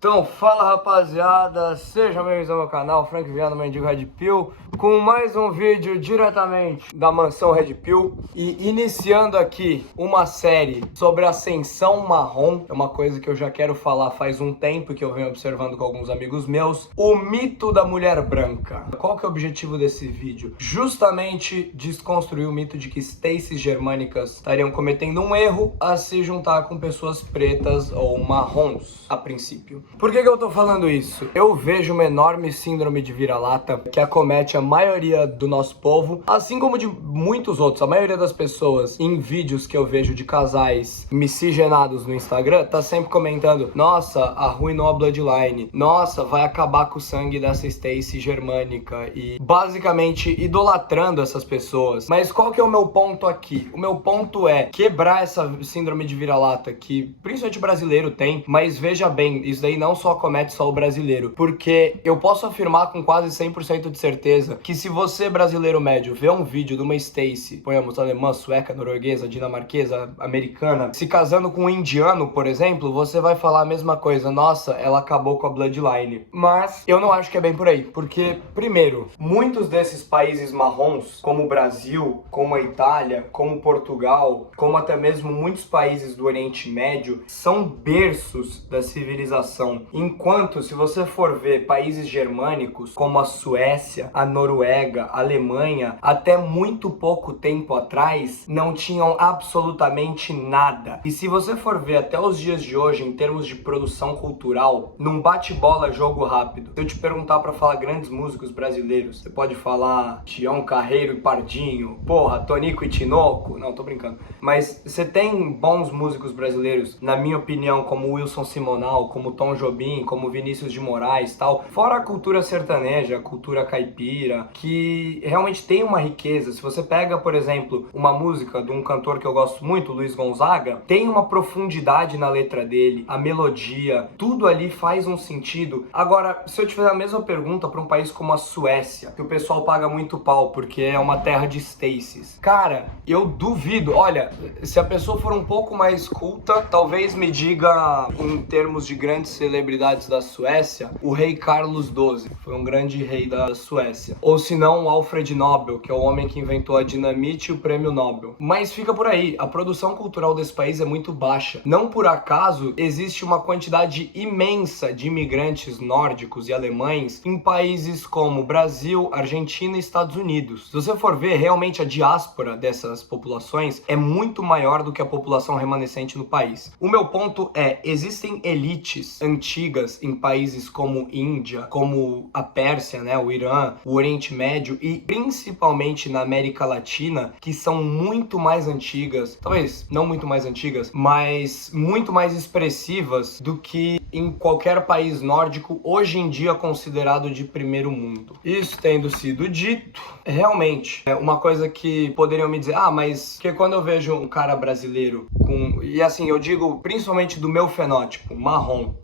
Então, fala rapaziada, sejam bem-vindos ao meu canal, Frank Viana, Mendigo Red Pill, com mais um vídeo diretamente da mansão Red Pill e iniciando aqui uma série sobre ascensão marrom, é uma coisa que eu já quero falar faz um tempo que eu venho observando com alguns amigos meus, o mito da mulher branca. Qual que é o objetivo desse vídeo? Justamente desconstruir o mito de que Stacies germânicas estariam cometendo um erro a se juntar com pessoas pretas ou marrons, a princípio. Por que eu tô falando isso? Eu vejo uma enorme síndrome de vira-lata que acomete a maioria do nosso povo, assim como de muitos outros. A maioria das pessoas em vídeos que eu vejo de casais miscigenados no Instagram tá sempre comentando: nossa, arruinou a Bloodline, nossa, vai acabar com o sangue dessa Stacy germânica, e basicamente idolatrando essas pessoas. Mas qual que é o meu ponto aqui? O meu ponto é quebrar essa síndrome de vira-lata que principalmente brasileiro tem, mas veja bem, isso daí não só acomete só o brasileiro, porque eu posso afirmar com quase 100% de certeza que se você, brasileiro médio, vê um vídeo de uma Stacy, ponhamos alemã, sueca, norueguesa, dinamarquesa, americana, se casando com um indiano, por exemplo, você vai falar a mesma coisa: nossa, ela acabou com a Bloodline. Mas eu não acho que é bem por aí, porque, primeiro, muitos desses países marrons, como o Brasil, como a Itália, como Portugal, como até mesmo muitos países do Oriente Médio, são berços da civilização. Enquanto, se você for ver países germânicos, como a Suécia, a Noruega, a Alemanha, até muito pouco tempo atrás, não tinham absolutamente nada. E se você for ver até os dias de hoje, em termos de produção cultural, num bate-bola jogo rápido, se eu te perguntar pra falar grandes músicos brasileiros, você pode falar Tião Carreiro e Pardinho, porra, Tonico e Tinoco, não, tô brincando. Mas você tem bons músicos brasileiros, na minha opinião, como Wilson Simonal, como Tom Jobim, como Vinícius de Moraes, tal, fora a cultura sertaneja, a cultura caipira, que realmente tem uma riqueza. Se você pega, por exemplo, uma música de um cantor que eu gosto muito, Luiz Gonzaga, tem uma profundidade na letra dele, a melodia, tudo ali faz um sentido. Agora, se eu te fizer a mesma pergunta para um país como a Suécia, que o pessoal paga muito pau porque é uma terra de Stacies, cara, eu duvido. Olha, se a pessoa for um pouco mais culta, talvez me diga, em termos de grandes celebridades da Suécia, o rei Carlos XII, foi um grande rei da Suécia. Ou se não, o Alfred Nobel, que é o homem que inventou a dinamite e o prêmio Nobel. Mas fica por aí, a produção cultural desse país é muito baixa. Não por acaso existe uma quantidade imensa de imigrantes nórdicos e alemães em países como Brasil, Argentina e Estados Unidos. Se você for ver, realmente a diáspora dessas populações é muito maior do que a população remanescente no país. O meu ponto é, existem elites antigas em países como Índia, como a Pérsia, né, o Irã, o Oriente Médio e principalmente na América Latina, que são muito mais antigas, talvez não muito mais antigas, mas muito mais expressivas do que em qualquer país nórdico hoje em dia considerado de primeiro mundo. Isso tendo sido dito, realmente é uma coisa que poderiam me dizer: ah, mas que quando eu vejo um cara brasileiro com, e assim, eu digo principalmente do meu fenótipo, marrom,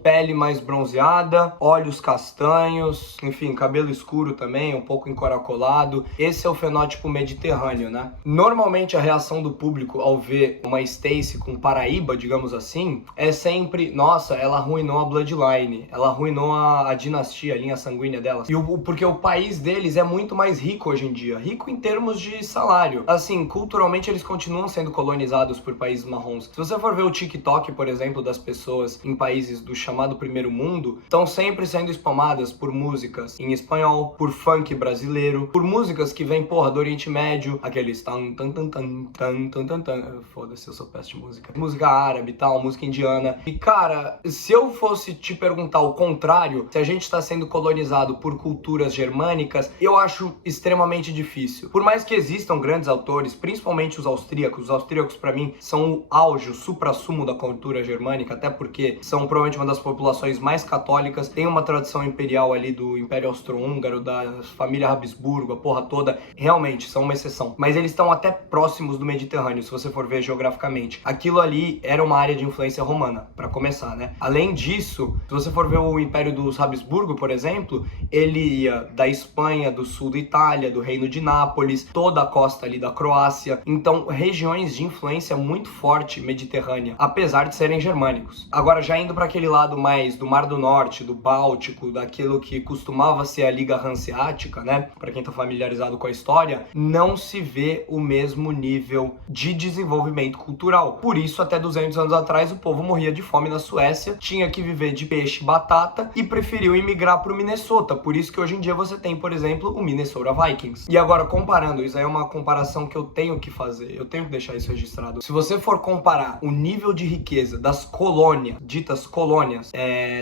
pele mais bronzeada, olhos castanhos, enfim, cabelo escuro também, um pouco encaracolado. Esse é o fenótipo mediterrâneo, né? Normalmente a reação do público ao ver uma Stacy com Paraíba, digamos assim, é sempre: nossa, ela arruinou a Bloodline, ela arruinou a dinastia, a linha sanguínea dela. Porque o país deles é muito mais rico hoje em dia, rico em termos de salário. Assim, culturalmente eles continuam sendo colonizados por países marrons. Se você for ver o TikTok, por exemplo, das pessoas em países do chamado primeiro mundo, estão sempre sendo spamadas por músicas em espanhol, por funk brasileiro, por músicas que vêm, porra, do Oriente Médio, aqueles tan tan tan tan tan tan tan tan, foda-se, eu sou péssimo de música, música árabe e tal, música indiana. E cara, se eu fosse te perguntar o contrário, se a gente tá sendo colonizado por culturas germânicas, eu acho extremamente difícil. Por mais que existam grandes autores, principalmente os austríacos pra mim são o auge, o suprassumo da cultura germânica, até porque são provavelmente uma das populações mais católicas, tem uma tradição imperial ali do Império Austro-Húngaro, da família Habsburgo, a porra toda, realmente são uma exceção. Mas eles estão até próximos do Mediterrâneo, se você for ver geograficamente. Aquilo ali era uma área de influência romana, pra começar, né? Além disso, se você for ver o Império dos Habsburgo, por exemplo, ele ia da Espanha, do sul da Itália, do Reino de Nápoles, toda a costa ali da Croácia. Então, regiões de influência muito forte mediterrânea, apesar de serem germânicos. Agora, já indo para aquele lado mais do Mar do Norte, do Báltico, daquilo que costumava ser a Liga Hanseática, né? Para quem tá familiarizado com a história, não se vê o mesmo nível de desenvolvimento cultural. Por isso, até 200 anos atrás, o povo morria de fome na Suécia, tinha que viver de peixe e batata e preferiu imigrar para o Minnesota. Por isso que hoje em dia você tem, por exemplo, o Minnesota Vikings. E agora, comparando, isso aí é uma comparação que eu tenho que fazer, eu tenho que deixar isso registrado. Se você for comparar o nível de riqueza das colônias, ditas colônias,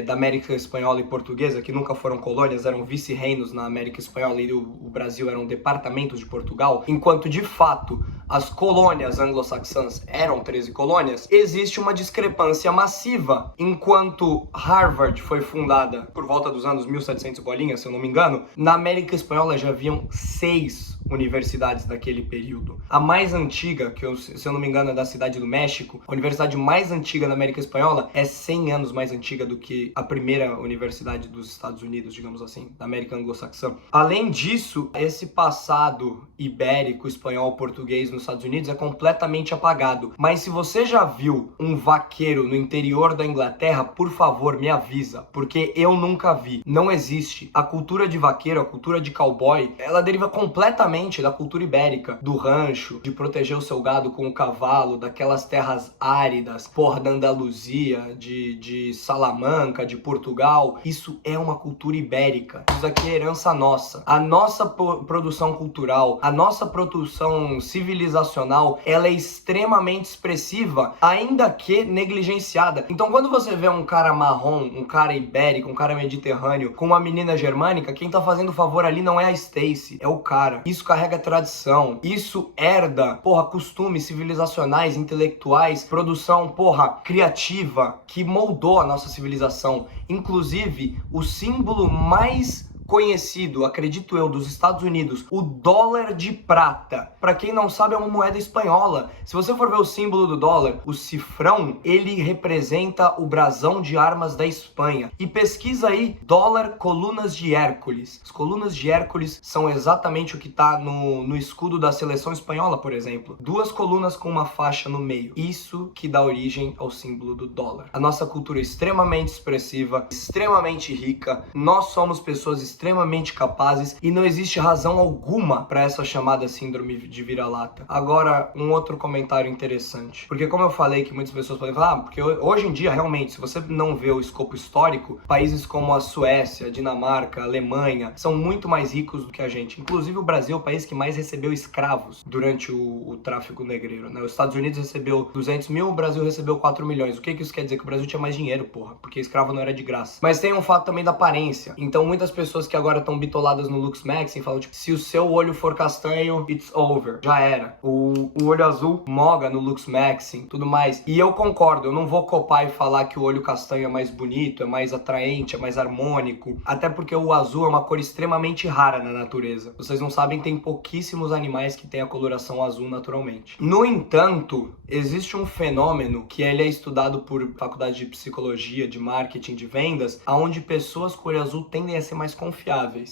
da América Espanhola e Portuguesa, que nunca foram colônias, eram vice-reinos na América Espanhola e o Brasil eram departamentos de Portugal, enquanto de fato as colônias anglo-saxãs eram 13 colônias, existe uma discrepância massiva. Enquanto Harvard foi fundada por volta dos anos 1700 bolinhas, se eu não me engano, na América Espanhola já haviam 6 universidades daquele período. A mais antiga, que se eu não me engano é da Cidade do México, a universidade mais antiga da América Espanhola é 100 anos mais antiga do que a primeira universidade dos Estados Unidos, digamos assim, da América Anglo-Saxã. Além disso, esse passado ibérico, espanhol, português nos Estados Unidos é completamente apagado. Mas se você já viu um vaqueiro no interior da Inglaterra, por favor, me avisa, porque eu nunca vi. Não existe. A cultura de vaqueiro, a cultura de cowboy, ela deriva completamente da cultura ibérica, do rancho, de proteger o seu gado com o cavalo, daquelas terras áridas, da Andaluzia, de Salamanca, de Portugal. Isso é uma cultura ibérica. Isso aqui é herança nossa. A nossa produção cultural, a nossa produção civilizacional, ela é extremamente expressiva, ainda que negligenciada. Então, quando você vê um cara marrom, um cara ibérico, um cara mediterrâneo, com uma menina germânica, quem tá fazendo favor ali não é a Stacy, é o cara. Isso carrega tradição, isso herda, costumes civilizacionais, intelectuais, produção, criativa, que moldou a nossa civilização. Inclusive, o símbolo mais conhecido, acredito eu, dos Estados Unidos, o dólar de prata. Para quem não sabe, é uma moeda espanhola. Se você for ver o símbolo do dólar, o cifrão, ele representa o brasão de armas da Espanha. E pesquisa aí, dólar colunas de Hércules. As colunas de Hércules são exatamente o que está no escudo da seleção espanhola, por exemplo. 2 colunas com uma faixa no meio. Isso que dá origem ao símbolo do dólar. A nossa cultura é extremamente expressiva, extremamente rica. Nós somos pessoas extremamente capazes e não existe razão alguma para essa chamada síndrome de vira-lata. Agora, um outro comentário interessante. Porque como eu falei que muitas pessoas podem falar, porque hoje em dia, realmente, se você não vê o escopo histórico, países como a Suécia, a Dinamarca, a Alemanha, são muito mais ricos do que a gente. Inclusive o Brasil é o país que mais recebeu escravos durante o tráfico negreiro, né? Os Estados Unidos recebeu 200 mil, o Brasil recebeu 4 milhões. O que isso quer dizer? Que o Brasil tinha mais dinheiro, porque escravo não era de graça. Mas tem um fato também da aparência. Então muitas pessoas que agora estão bitoladas no Lux Maxing falam, tipo, se o seu olho for castanho, it's over. Já era. O olho azul moga no Lux Maxing, tudo mais. E eu concordo, eu não vou copar e falar que o olho castanho é mais bonito, é mais atraente, é mais harmônico. Até porque o azul é uma cor extremamente rara na natureza. Vocês não sabem, tem pouquíssimos animais que têm a coloração azul naturalmente. No entanto, existe um fenômeno que ele é estudado por faculdade de psicologia, de marketing, de vendas, onde pessoas com olho azul tendem a ser mais confiáveis.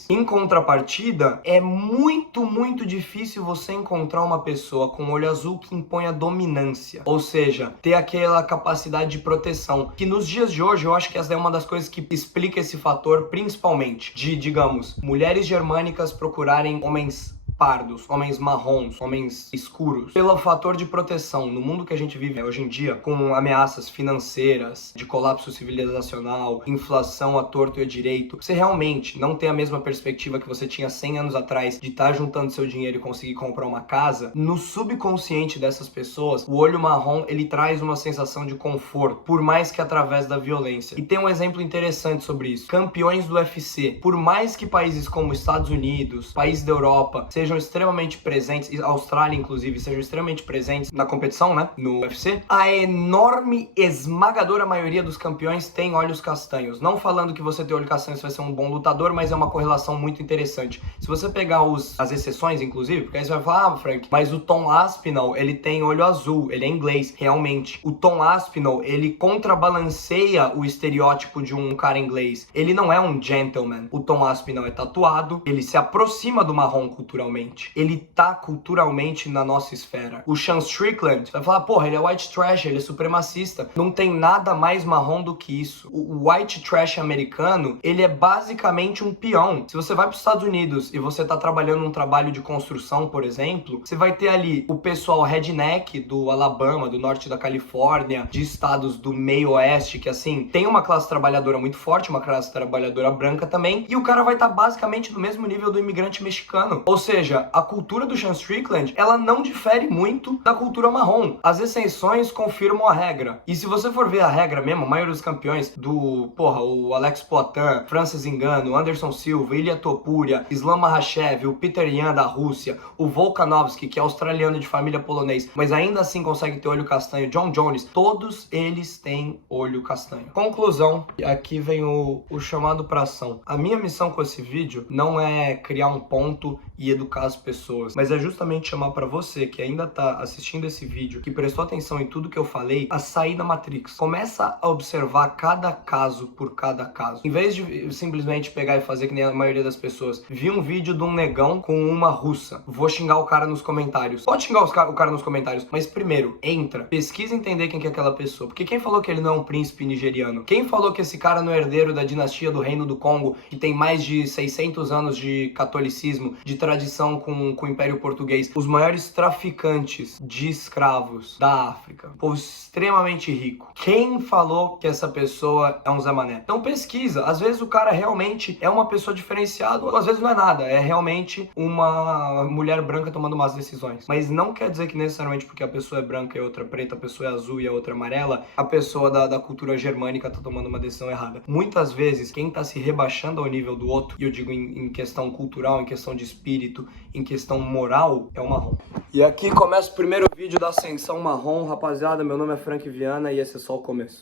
Em contrapartida, é muito, muito difícil você encontrar uma pessoa com olho azul que impõe a dominância, ou seja, ter aquela capacidade de proteção, que nos dias de hoje eu acho que essa é uma das coisas que explica esse fator, principalmente de, digamos, mulheres germânicas procurarem homens pardos, homens marrons, homens escuros, pelo fator de proteção. No mundo que a gente vive hoje em dia, com ameaças financeiras, de colapso civilizacional, inflação a torto e a direito, você realmente não tem a mesma perspectiva que você tinha 100 anos atrás de estar juntando seu dinheiro e conseguir comprar uma casa. No subconsciente dessas pessoas, o olho marrom, ele traz uma sensação de conforto, por mais que através da violência. E tem um exemplo interessante sobre isso. Campeões do UFC. Por mais que países como Estados Unidos, países da Europa, sejam extremamente presentes, Austrália inclusive, sejam extremamente presentes na competição, né, no UFC, a enorme, esmagadora maioria dos campeões tem olhos castanhos. Não falando que você ter olho castanho você vai ser um bom lutador, mas é uma correlação muito interessante. Se você pegar as exceções, inclusive, porque aí você vai falar, Frank, mas o Tom Aspinall, ele tem olho azul, ele é inglês, realmente. O Tom Aspinall, ele contrabalanceia o estereótipo de um cara inglês. Ele não é um gentleman. O Tom Aspinall é tatuado, ele se aproxima do marrom culturalmente, culturalmente. Ele tá culturalmente na nossa esfera. O Sean Strickland vai falar, porra, ele é white trash, ele é supremacista. Não tem nada mais marrom do que isso. O white trash americano, ele é basicamente um peão. Se você vai para os Estados Unidos e você tá trabalhando um trabalho de construção, por exemplo, você vai ter ali o pessoal redneck do Alabama, do norte da Califórnia, de estados do meio oeste, que assim, tem uma classe trabalhadora muito forte, uma classe trabalhadora branca também, e o cara vai estar basicamente no mesmo nível do imigrante mexicano. Ou seja, a cultura do Sean Strickland, ela não difere muito da cultura marrom. As exceções confirmam a regra. E se você for ver a regra mesmo, a maioria dos campeões do, o Alex Poitin, Francis Ngannou, Anderson Silva, Ilia Topuria, Islam Makhachev, o Peter Yan da Rússia, o Volkanovski, que é australiano de família polonês, mas ainda assim consegue ter olho castanho, John Jones, todos eles têm olho castanho. Conclusão, aqui vem o chamado pra ação. A minha missão com esse vídeo não é criar um ponto e educar as pessoas, mas é justamente chamar pra você que ainda tá assistindo esse vídeo, que prestou atenção em tudo que eu falei, a sair da Matrix. Começa a observar cada caso por cada caso. Em vez de simplesmente pegar e fazer que nem a maioria das pessoas, vi um vídeo de um negão com uma russa, vou xingar o cara nos comentários. Pode xingar o cara nos comentários, mas primeiro, entra, pesquisa entender quem que é aquela pessoa, porque quem falou que ele não é um príncipe nigeriano? Quem falou que esse cara não é herdeiro da dinastia do Reino do Congo, que tem mais de 600 anos de catolicismo, de tradição com o Império Português, os maiores traficantes de escravos da África, povo extremamente rico? Quem falou que essa pessoa é um Zé Mané? Então pesquisa, às vezes o cara realmente é uma pessoa diferenciada, ou às vezes não é nada, é realmente uma mulher branca tomando más decisões. Mas não quer dizer que necessariamente porque a pessoa é branca e a outra preta, a pessoa é azul e a outra amarela, a pessoa da cultura germânica tá tomando uma decisão errada. Muitas vezes, quem tá se rebaixando ao nível do outro, e eu digo em questão cultural, em questão de espírito, em questão moral, é o marrom. E aqui começa o primeiro vídeo da Ascensão Marrom, rapaziada. Meu nome é Frank Viana e esse é só o começo.